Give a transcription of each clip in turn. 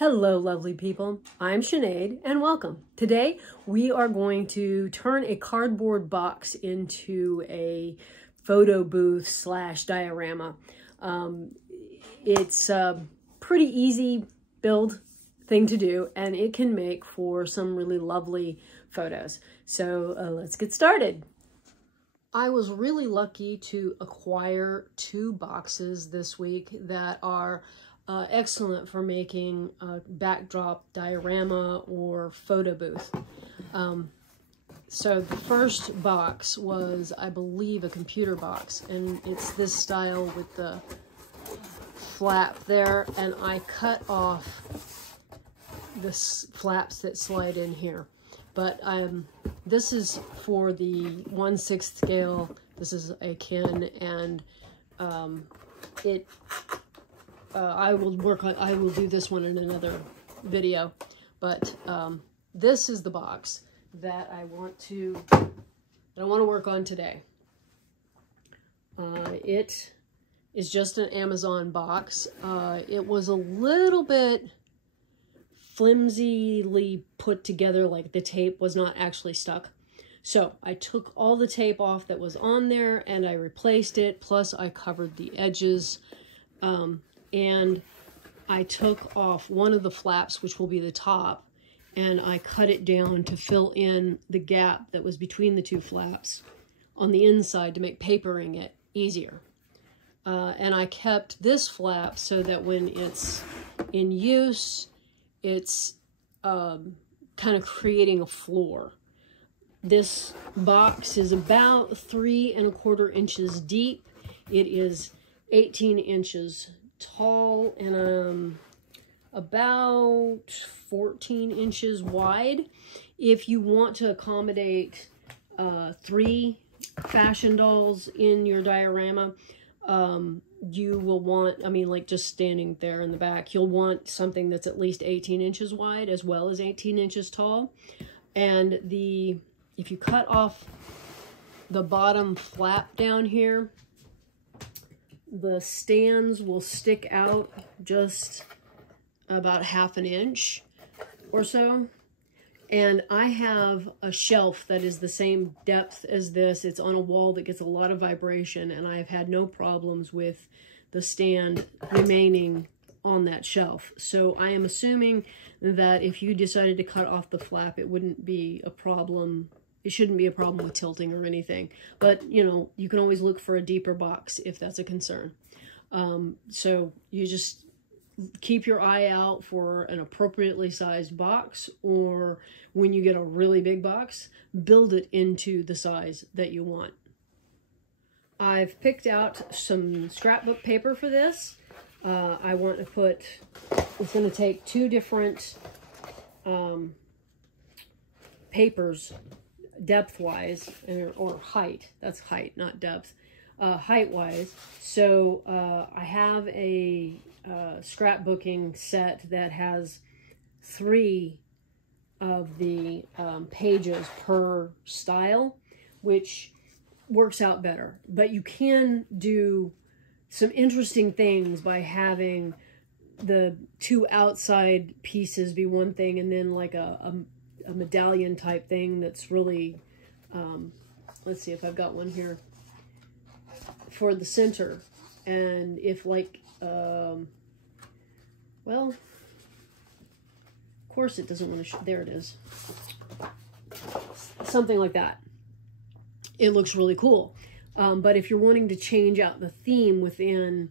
Hello, lovely people. I'm Sinead, and welcome. Today, we are going to turn a cardboard box into a photo booth / diorama. It's a pretty easy build thing to do, and it can make for some really lovely photos. So let's get started. I was really lucky to acquire 2 boxes this week that are excellent for making a backdrop diorama or photo booth. So the first box was, I believe, a computer box, and it's this style with the flap there, and I cut off the flaps that slide in here. But this is for the 1/6 scale. This is a Ken, and I will do this one in another video, but this is the box that I want to work on today. It is just an Amazon box. It was a little bit flimsily put together, like the tape was not actually stuck. So I took all the tape off that was on there and I replaced it, plus I covered the edges. And I took off one of the flaps, which will be the top, and I cut it down to fill in the gap that was between the 2 flaps on the inside to make papering it easier. And I kept this flap so that when it's in use, it's kind of creating a floor. This box is about 3 1/4 inches deep. It is 18 inches tall and about 14 inches wide. If you want to accommodate 3 fashion dolls in your diorama, you will want, like just standing there in the back, you'll want something that's at least 18 inches wide as well as 18 inches tall. And if you cut off the bottom flap down here, the stands will stick out just about 1/2 inch or so. And I have a shelf that is the same depth as this. It's on a wall that gets a lot of vibration, and I've had no problems with the stand remaining on that shelf. So I am assuming that if you decided to cut off the flap, it wouldn't be a problem. It shouldn't be a problem with tilting or anything. But, you can always look for a deeper box if that's a concern. So you just keep your eye out for an appropriately sized box, or when you get a really big box, build it into the size that you want. I've picked out some scrapbook paper for this. I want to put, it's going to take 2 different papers, depth-wise, or height. That's height, not depth. Height-wise. So I have a scrapbooking set that has 3 of the pages per style, which works out better. But you can do some interesting things by having the 2 outside pieces be one thing, and then like a medallion type thing that's really, let's see if I've got one here, for the center. And if like, well, of course it doesn't want to, there it is. Something like that. It looks really cool. But if you're wanting to change out the theme within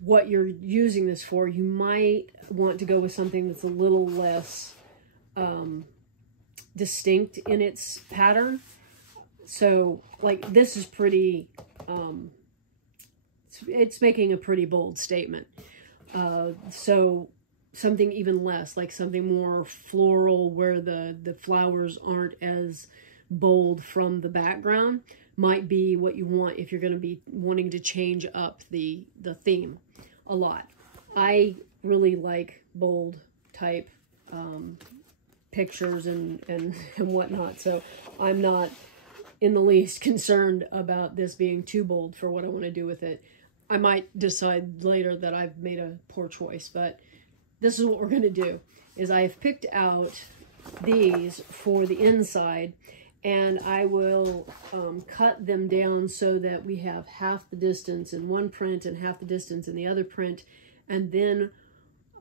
what you're using this for, you might want to go with something that's a little less distinct in its pattern. So, like, this is pretty, it's making a pretty bold statement. So something even less, like something more floral where the flowers aren't as bold from the background, might be what you want if you're going to be wanting to change up the theme a lot. I really like bold type pictures and whatnot, so I'm not in the least concerned about this being too bold for what I want to do with it. I might decide later that I've made a poor choice, but this is what we're going to do. Is I've picked out these for the inside, and I will cut them down so that we have half the distance in one print and half the distance in the other print. And then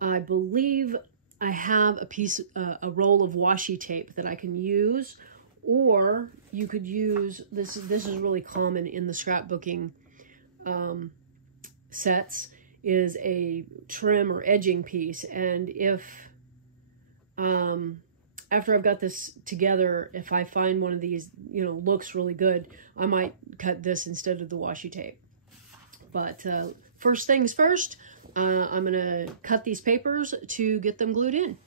I believe I have a roll of washi tape that I can use, or you could use, this is really common in the scrapbooking sets, is a trim or edging piece. And if after I've got this together, if I find one of these, you know, looks really good, I might cut this instead of the washi tape. But first things first, I'm gonna cut these papers to get them glued in.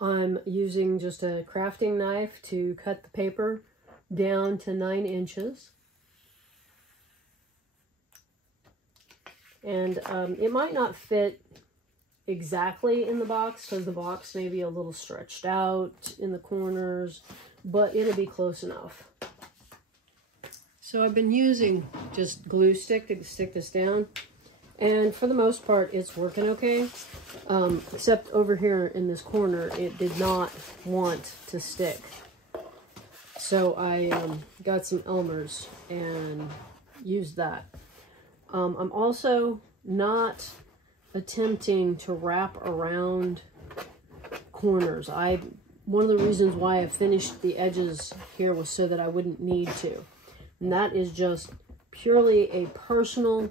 I'm using just a crafting knife to cut the paper down to 9 inches. And it might not fit exactly in the box because the box may be a little stretched out in the corners, but it'll be close enough. So I've been using just glue stick to stick this down, and for the most part it's working okay, except over here in this corner it did not want to stick. So I got some Elmer's and used that. I'm also not attempting to wrap around corners. One of the reasons why I finished the edges here was so that I wouldn't need to. And that is just purely a personal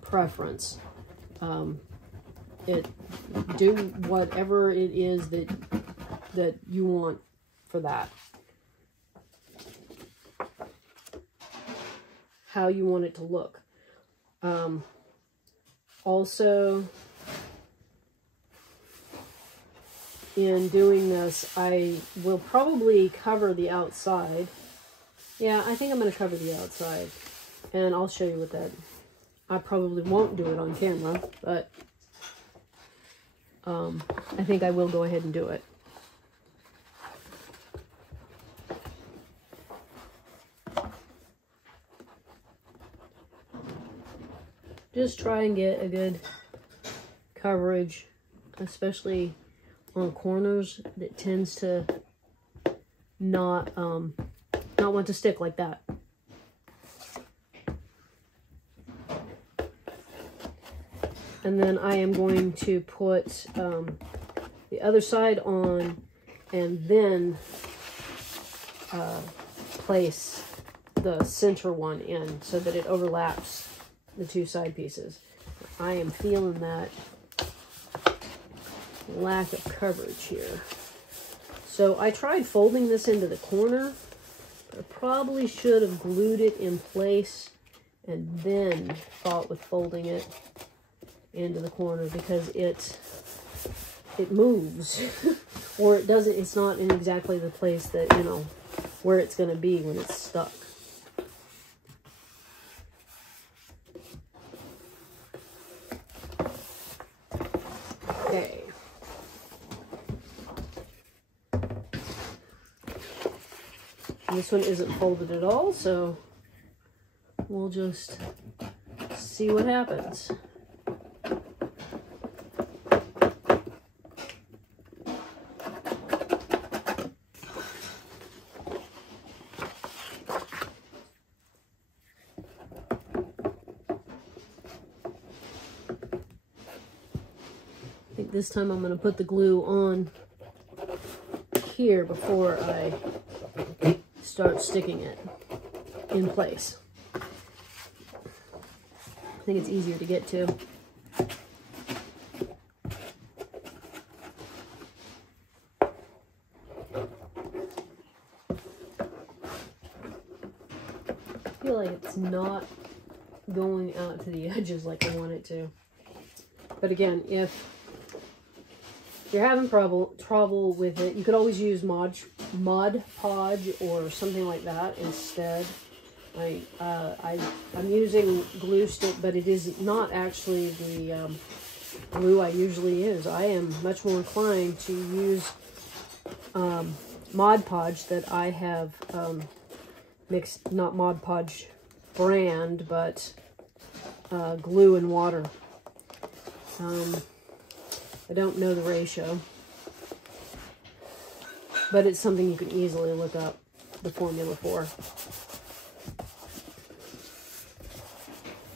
preference. Do whatever it is that you want for that. How you want it to look. Also, in doing this, I will probably cover the outside. Yeah, I think I'm going to cover the outside, and I'll show you what that. I probably won't do it on camera, but I think I will go ahead and do it. Just try and get a good coverage, especially on corners that tends to not want to stick like that. And then I am going to put the other side on, and then place the center one in so that it overlaps the two side pieces. I am feeling that lack of coverage here. So I tried folding this into the corner, but I probably should have glued it in place and then thought with folding it into the corner, because it moves or it doesn't, it's not in exactly the place that, you know, where it's going to be when it's stuck. Okay. And this one isn't folded at all, so we'll just see what happens. I think this time I'm going to put the glue on here before I start sticking it in place. I think it's easier to get to. I feel like it's not going out to the edges like I want it to. But again, if you're having trouble with it, you could always use Mod Podge or something like that instead. I'm using glue stick, but it is not actually the glue I usually use. I am much more inclined to use Mod Podge that I have mixed, not Mod Podge brand, but glue and water. I don't know the ratio, but it's something you can easily look up the formula for.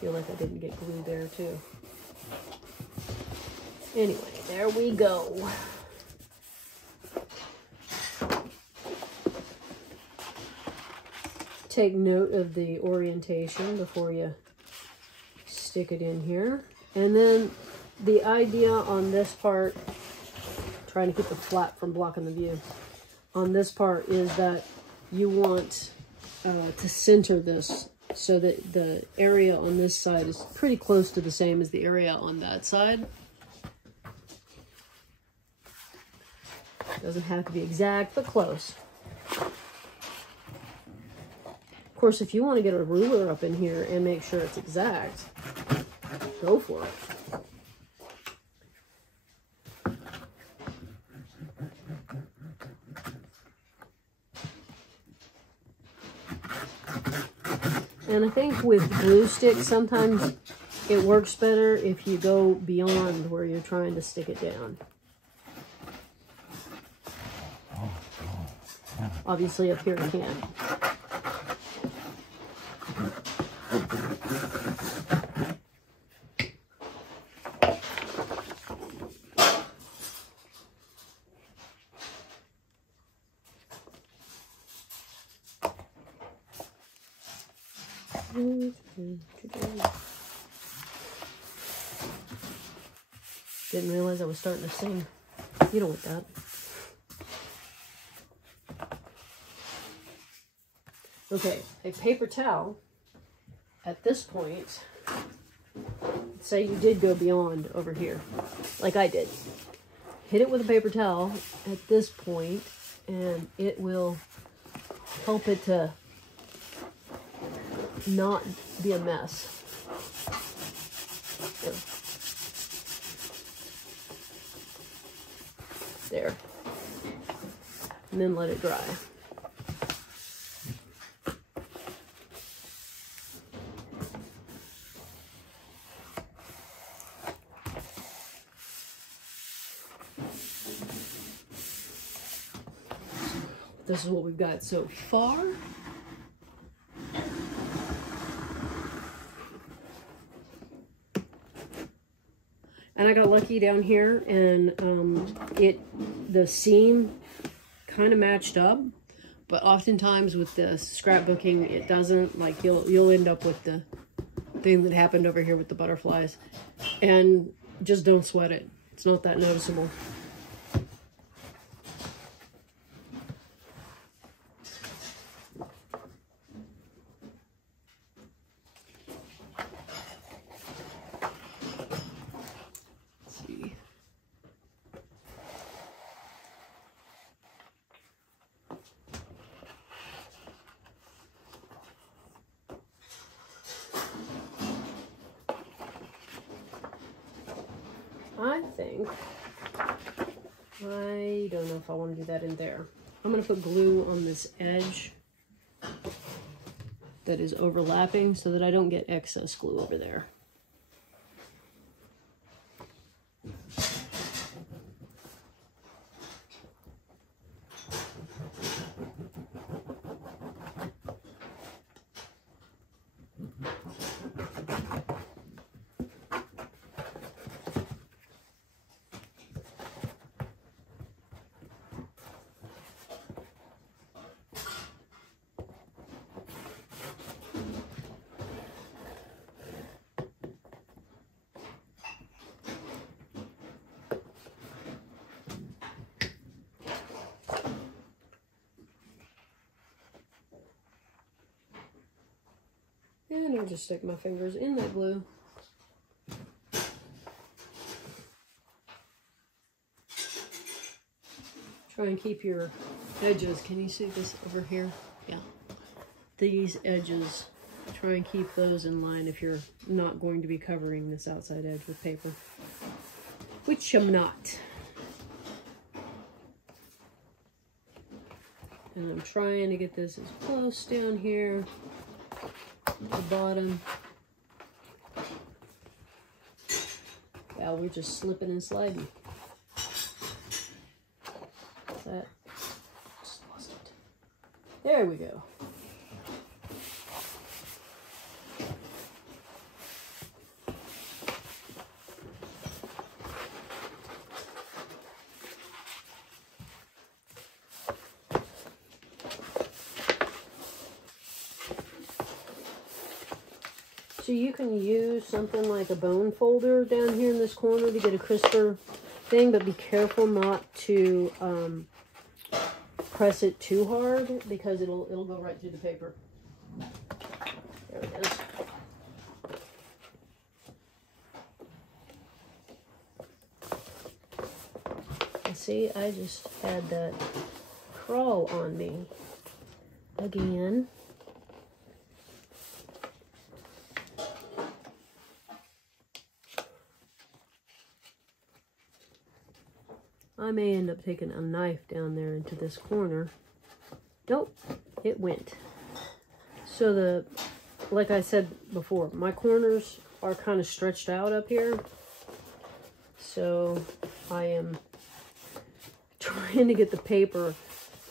Feel like I didn't get glue there too. Anyway, there we go. Take note of the orientation before you stick it in here. And then the idea on this part, trying to keep the flap from blocking the view, on this part is that you want to center this so that the area on this side is pretty close to the same as the area on that side. Doesn't have to be exact, but close. Of course, if you want to get a ruler up in here and make sure it's exact, go for it. And I think with glue sticks, sometimes it works better if you go beyond where you're trying to stick it down. Obviously up here you can't. Didn't realize I was starting to sing. You don't want that. Okay, a paper towel at this point, say you did go beyond over here, like I did. Hit it with a paper towel at this point, and it will help it to not be a mess. There. And then let it dry. This is what we've got so far. And I got lucky down here, and the seam kind of matched up, but oftentimes with the scrapbooking it doesn't. Like you'll end up with the thing that happened over here with the butterflies, and just don't sweat it. It's not that noticeable. I think, I don't know if I want to do that in there. I'm going to put glue on this edge that is overlapping so that I don't get excess glue over there. And I'll just stick my fingers in that glue. Try and keep your edges. Can you see this over here? Yeah. These edges, try and keep those in line if you're not going to be covering this outside edge with paper, which I'm not. And I'm trying to get this as close down here, the bottom, Wow, we're just slipping and sliding. That just lost it. There we go. So you can use something like a bone folder down here in this corner to get a crisper thing, but be careful not to press it too hard because it'll go right through the paper. There it is. And see, I just had that crawl on me again. I may end up taking a knife down there into this corner. Nope, it went. So like I said before, my corners are kind of stretched out up here. So I am trying to get the paper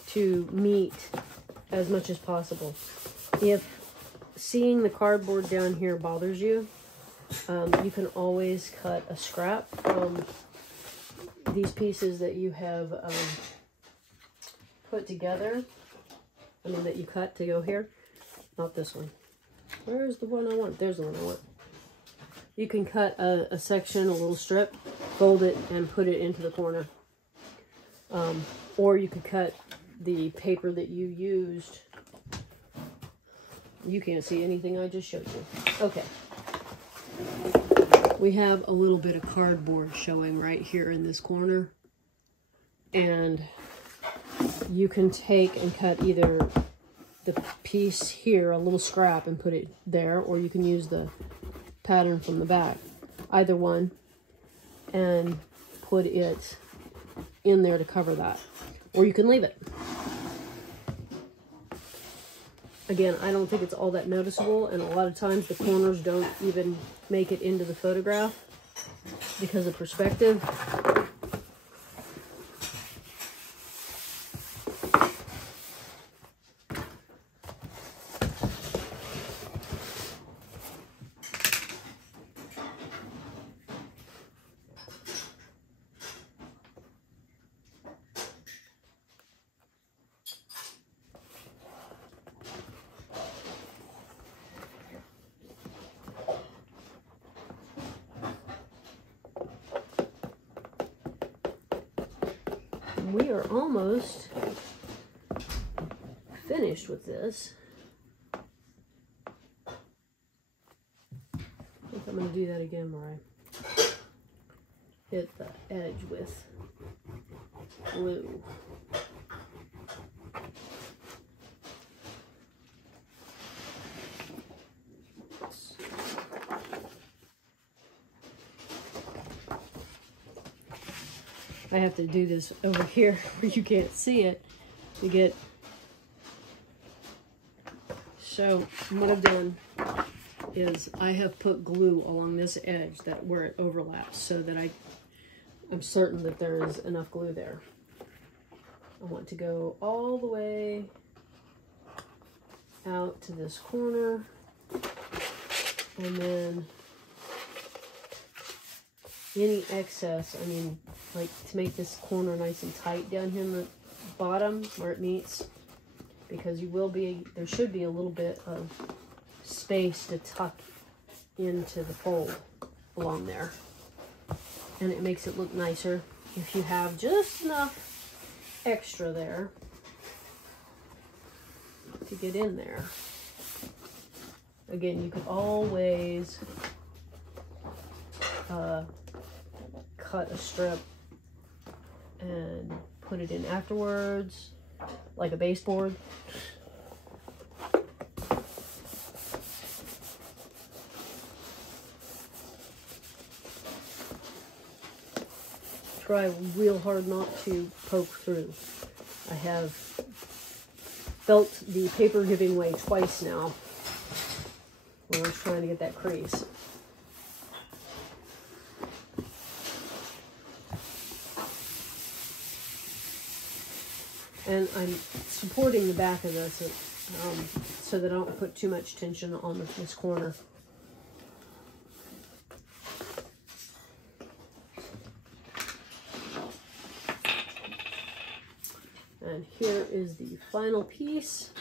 to meet as much as possible. If seeing the cardboard down here bothers you, you can always cut a scrap from these pieces that you have put together. I mean, that you cut to go here. Not this one. Where's the one I want? There's the one I want. You can cut a section, a little strip, fold it, and put it into the corner. Or you could cut the paper that you used. You can't see anything I just showed you. Okay. We have a little bit of cardboard showing right here in this corner. And you can take and cut either the piece here, a little scrap, and put it there, or you can use the pattern from the back. Either one. And put it in there to cover that. Or you can leave it. Again, I don't think it's all that noticeable, and a lot of times the corners don't even make it into the photograph because of perspective. We are almost finished with this. I think I'm going to do that again where I hit the edge with glue. I have to do this over here where you can't see it to get. So what I've done is I have put glue along this edge that where it overlaps so that I'm certain that there is enough glue there. I want to go all the way out to this corner, and then any excess, I mean, like to make this corner nice and tight down here in the bottom where it meets, because there should be a little bit of space to tuck into the fold along there, and it makes it look nicer if you have just enough extra there to get in there. Again, you could always cut a strip and put it in afterwards, like a baseboard. Try real hard not to poke through. I have felt the paper giving way twice now when I was trying to get that crease. And I'm supporting the back of this so that I don't put too much tension on this corner. And here is the final piece.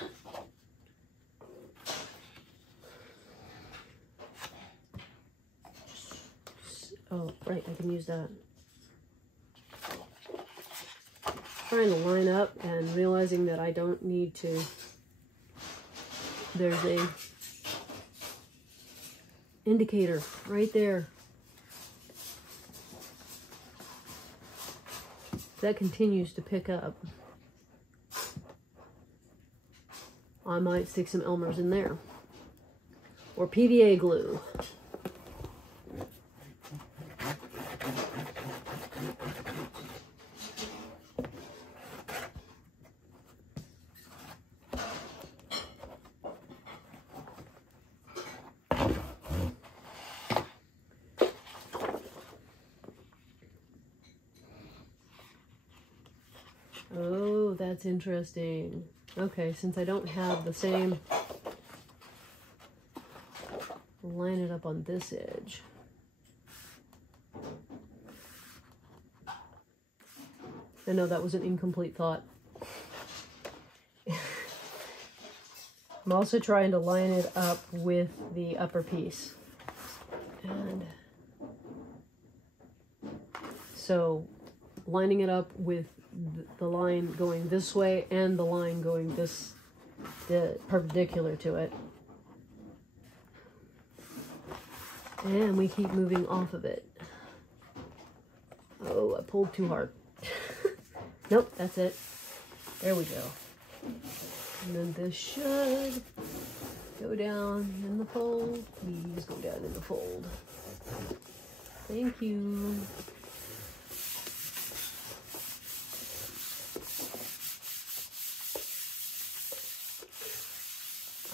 Oh, right, I can use that. Trying to line up and realizing that I don't need to. There's a indicator right there. That continues to pick up. I might stick some Elmer's in there. Or PVA glue. Oh, that's interesting. Okay, since I don't have the same, line it up on this edge. I know that was an incomplete thought. I'm also trying to line it up with the upper piece. And so lining it up with the line going this way and the line going perpendicular to it. And we keep moving off of it. Oh, I pulled too hard. Nope, that's it. There we go. And then this should go down in the fold. Please go down in the fold. Thank you.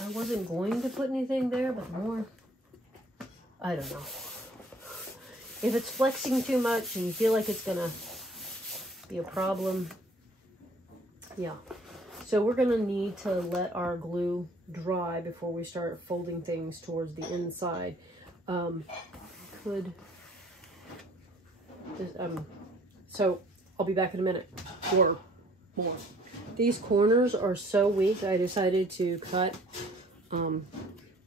I wasn't going to put anything there, but more, I don't know. If it's flexing too much and you feel like it's gonna be a problem, yeah. So we're gonna need to let our glue dry before we start folding things towards the inside. So I'll be back in a minute or more. These corners are so weak, I decided to cut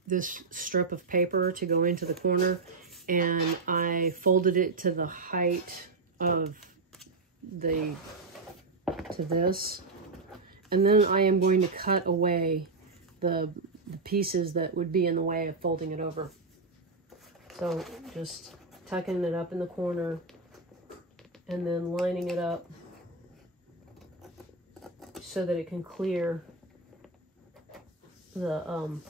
this strip of paper to go into the corner, and I folded it to the height of to this, and then I am going to cut away the pieces that would be in the way of folding it over. So just tucking it up in the corner and then lining it up so that it can clear the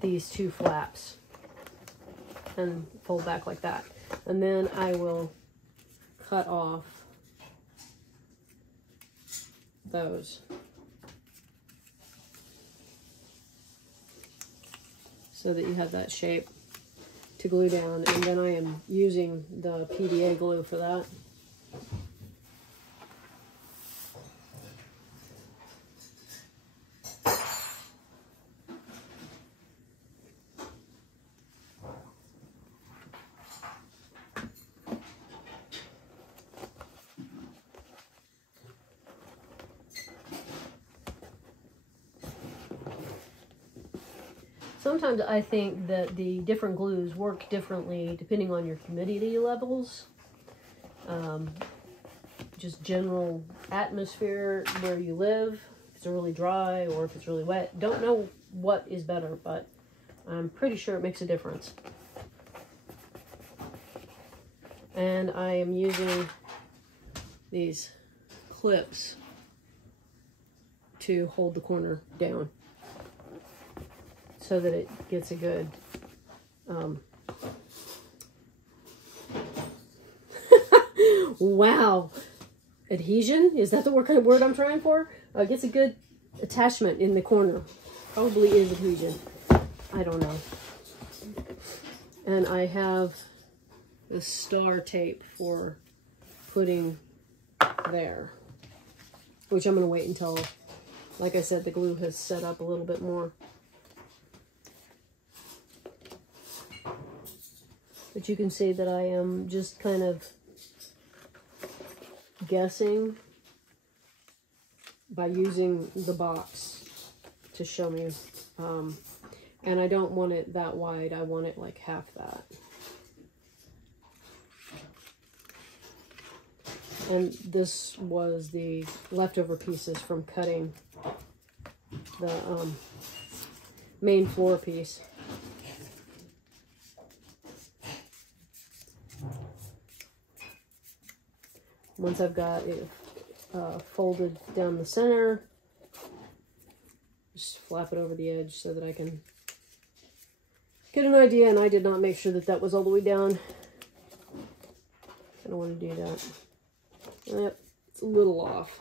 these two flaps and fold back like that. And then I will cut off those so that you have that shape to glue down, and then I am using the PVA glue for that. Sometimes I think that the different glues work differently depending on your humidity levels, just general atmosphere where you live, if it's really dry or if it's really wet. Don't know what is better, but I'm pretty sure it makes a difference. And I am using these clips to hold the corner down, so that it gets a good wow, adhesion, is that the kind of word I'm trying for? Gets a good attachment in the corner. Probably is adhesion, I don't know. And I have the star tape for putting there. which I'm going to wait until, like I said, the glue has set up a little bit more. But you can see that I am just kind of guessing by using the box to show me. And I don't want it that wide. I want it like half that. And this was the leftover pieces from cutting the main floor piece. Once I've got it folded down the center, just flap it over the edge so that I can get an idea. And I did not make sure that that was all the way down. I don't want to do that. Yep, it's a little off.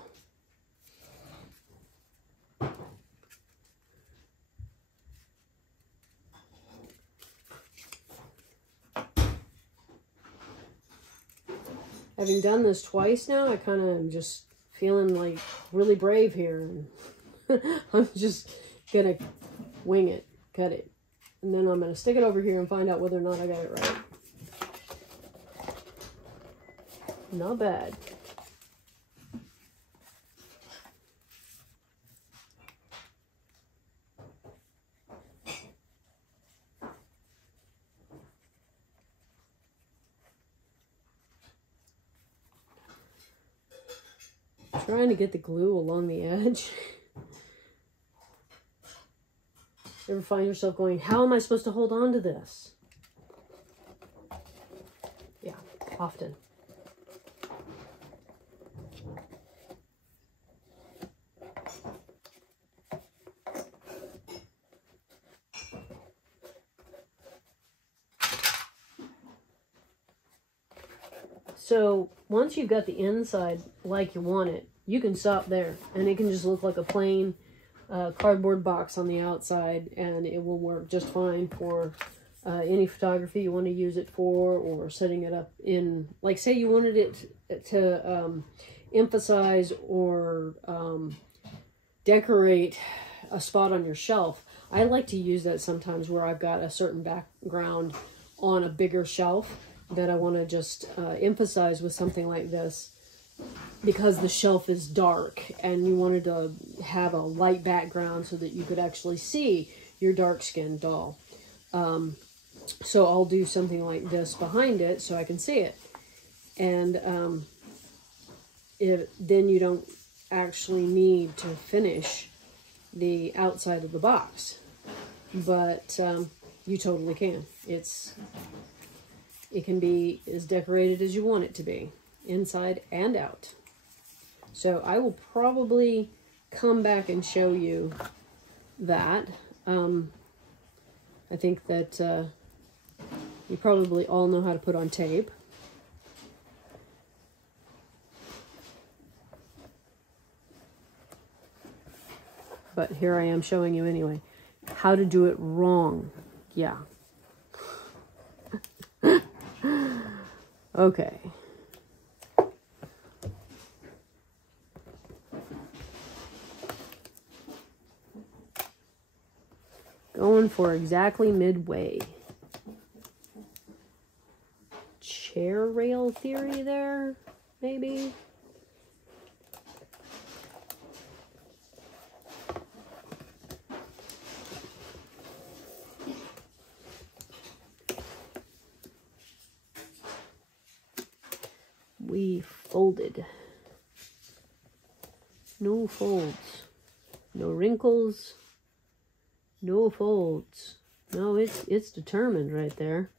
Having done this twice now, I kind of am just feeling like really brave here. And I'm just going to wing it, cut it. And then I'm going to stick it over here and find out whether or not I got it right. Not bad. Trying to get the glue along the edge. Ever find yourself going, how am I supposed to hold on to this? Yeah, often. So once you've got the inside like you want it, you can stop there, and it can just look like a plain cardboard box on the outside, and it will work just fine for any photography you want to use it for, or setting it up in, like say you wanted it to emphasize or decorate a spot on your shelf. I like to use that sometimes where I've got a certain background on a bigger shelf that I want to just emphasize with something like this, because the shelf is dark and you wanted to have a light background so that you could actually see your dark-skinned doll. So I'll do something like this behind it so I can see it. And then you don't actually need to finish the outside of the box. But you totally can. It can be as decorated as you want it to be, inside and out. So I will probably come back and show you that. I think that you probably all know how to put on tape. But here I am showing you anyway. How to do it wrong. Yeah. Okay. Going for exactly midway. Chair rail theory there, maybe? We folded. No folds. No wrinkles. No folds. No, it's determined right there.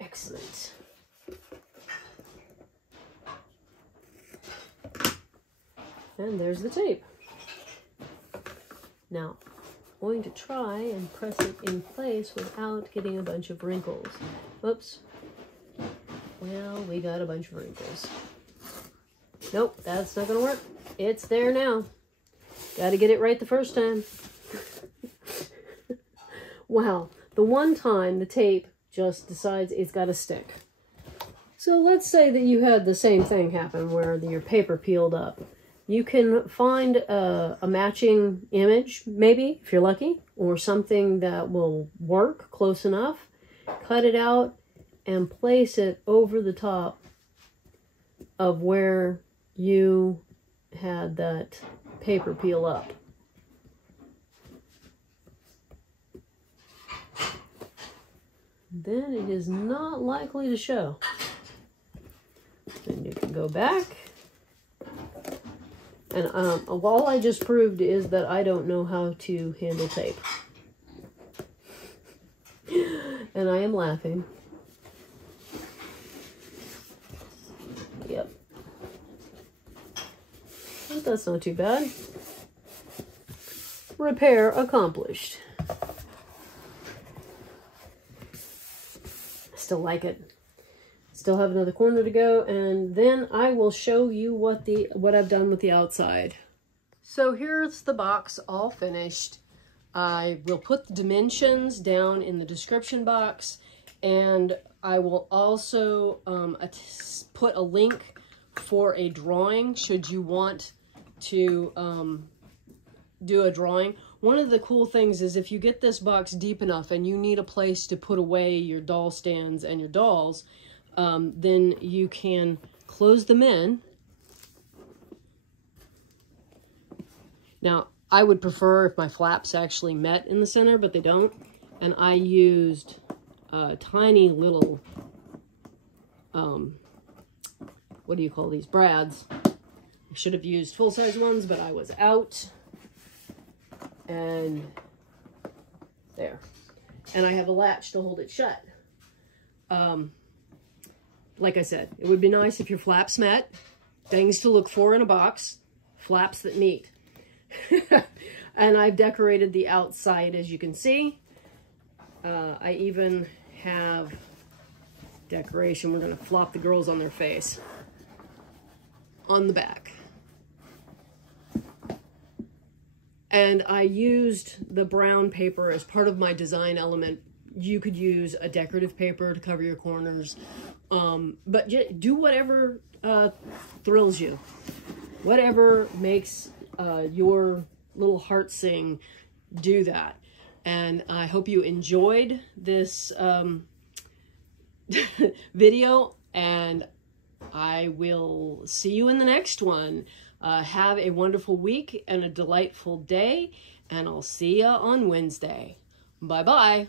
Excellent. And there's the tape. Now, I'm going to try and press it in place without getting a bunch of wrinkles. Whoops. Well, we got a bunch of wrinkles. Nope, that's not gonna work. It's there now. Gotta get it right the first time. Wow, the one time the tape just decides it's gotta stick. So let's say that you had the same thing happen where your paper peeled up. You can find a matching image, maybe, if you're lucky, or something that will work close enough. Cut it out and place it over the top of where you had that paper peel up. Then it is not likely to show. Then you can go back. And all I just proved is that I don't know how to handle tape. And I am laughing. Yep. But that's not too bad. Repair accomplished. Still like it. Still have another corner to go, and then I will show you what I've done with the outside. So here's the box all finished. I will put the dimensions down in the description box, and I will also put a link for a drawing should you want to do a drawing. One of the cool things is if you get this box deep enough and you need a place to put away your doll stands and your dolls, then you can close them in. Now, I would prefer if my flaps actually met in the center, but they don't. And I used tiny little, what do you call these, brads. I should have used full-size ones, but I was out. And there. And I have a latch to hold it shut. Like I said, it would be nice if your flaps met. Things to look for in a box. Flaps that meet. And I've decorated the outside, as you can see. I even have decoration. We're going to flop the girls on their face. On the back. And I used the brown paper as part of my design element. You could use a decorative paper to cover your corners. But do whatever thrills you. Whatever makes your little heart sing, do that. And I hope you enjoyed this video, and I will see you in the next one. Have a wonderful week and a delightful day, and I'll see ya on Wednesday. Bye-bye.